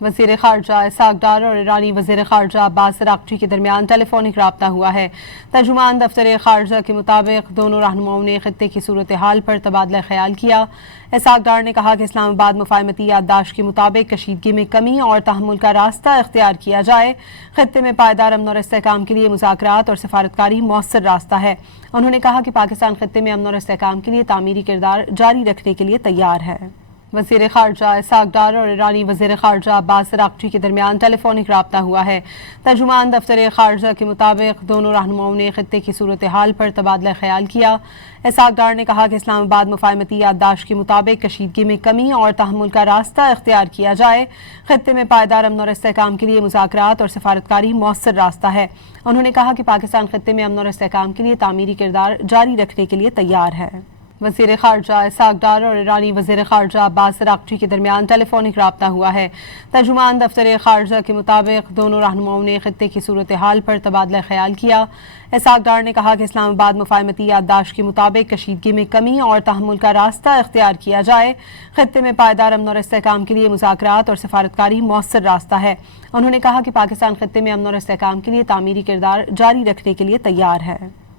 وزیر خارجہ اسحاق ڈار اور ایرانی وزیر خارجہ عباس اراغچی کے درمیان ٹیلی فونک رابطہ ہوا ہے۔ ترجمان دفتر خارجہ کے مطابق دونوں رہنماؤں نے خطے کی صورتحال پر تبادلہ خیال کیا۔ اسحاق ڈار نے کہا کہ اسلام آباد مفاہمتی یادداشت کے مطابق کشیدگی میں کمی اور تحمل کا راستہ اختیار کیا جائے۔ خطے میں پائیدار امن اور استحکام کے لیے مذاکرات اور سفارتکاری مؤثر راستہ ہے۔ انہوں نے کہا کہ پاکستان خطے میں امن اور استحکام کے لیے تعمیری کردار جاری رکھنے کے لیے تیار ہے۔ وزیر خارجہ اسحاق ڈار اور ایرانی وزیر خارجہ عباس اراغچی کے درمیان ٹیلی فونک رابطہ ہوا ہے۔ ترجمان دفتر خارجہ کے مطابق دونوں رہنماؤں نے خطے کی صورتحال پر تبادلہ خیال کیا۔ اسحاق ڈار نے کہا کہ اسلام آباد مفاہمتی یادداشت کے مطابق کشیدگی میں کمی اور تحمل کا راستہ اختیار کیا جائے۔ خطے میں پائیدار امن اور استحکام کے لیے مذاکرات اور سفارتکاری مؤثر راستہ ہے۔ انہوں نے کہا کہ پاکستان خطے میں امن اور استحکام کے لیے تعمیری کردار جاری رکھنے کے لیے تیار ہے۔ وزیر خارجہ اسحاق ڈار اور ایرانی وزیر خارجہ عباس اراغچی کے درمیان ٹیلی فونک رابطہ ہوا ہے۔ ترجمان دفتر خارجہ کے مطابق دونوں رہنماؤں نے خطے کی صورتحال پر تبادلہ خیال کیا۔ اسحاق ڈار نے کہا کہ اسلام آباد مفاہمتی یادداشت کے مطابق کشیدگی میں کمی اور تحمل کا راستہ اختیار کیا جائے۔ خطے میں پائیدار امن اور استحکام کے لیے مذاکرات اور سفارتکاری مؤثر راستہ ہے۔ انہوں نے کہا کہ پاکستان خطے میں امن اور استحکام کے لیے تعمیری کردار جاری رکھنے کے لیے تیار ہے۔